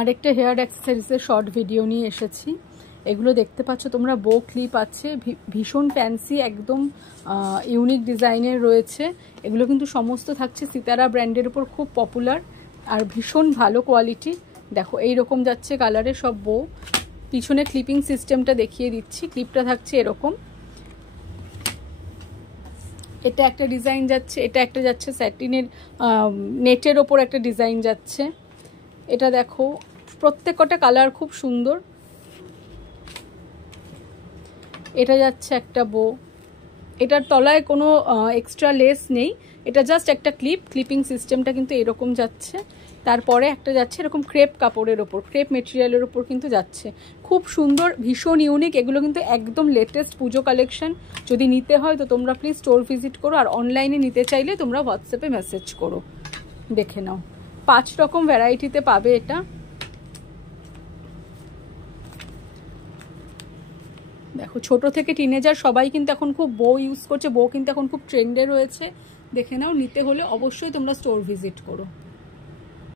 আরেকটা hair অ্যাক্সেসরিজের short video নিয়ে এসেছি। এগুলো দেখতে পাচ্ছ তোমরা, বো ক্লিপ আছে, ভীষণ ফ্যান্সি, একদম ইউনিক ডিজাইনের রয়েছে। এগুলো কিন্তু সমস্ত থাকছে সিতারা ব্র্যান্ডের উপর, খুব পপুলার আর ভীষণ ভালো কোয়ালিটি। দেখো এইরকম যাচ্ছে কালারে সব বো। পিছনে ক্লিপিং সিস্টেমটা দেখিয়ে দিচ্ছি। ক্লিপটা থাকছে এরকম, এটা একটা ডিজাইন যাচ্ছে, এটা একটা যাচ্ছে স্যাটিনের নেটের ওপর একটা ডিজাইন যাচ্ছে। এটা দেখো প্রত্যেকটা কালার খুব সুন্দর। এটা যাচ্ছে একটা বো, এটার তলায় কোনো এক্সট্রা লেস নেই, এটা জাস্ট একটা ক্লিপিং সিস্টেমটা কিন্তু এরকম যাচ্ছে। তারপরে একটা যাচ্ছে এরকম ক্রেপ কাপড়ের ওপর, ক্রেপ মেটেরিয়ালের ওপর কিন্তু যাচ্ছে, খুব সুন্দর, ভীষণ ইউনিক। এগুলো কিন্তু একদম লেটেস্ট পুজো কালেকশন। যদি নিতে হয় তো তোমরা প্লিজ স্টোর ভিজিট করো, আর অনলাইনে নিতে চাইলে তোমরা হোয়াটসঅ্যাপে মেসেজ করো, দেখে নাও। 5 রকম ভ্যারাইটিতে পাবে এটা। দেখো ছোট থেকে টিনেজার সবাই কিন্তু এখন খুব বো ইউজ করছে, বো কিন্তু এখন খুব ট্রেন্ডে রয়েছে। দেখে নাও, নিতে হলে অবশ্যই তোমরা স্টোর ভিজিট করো।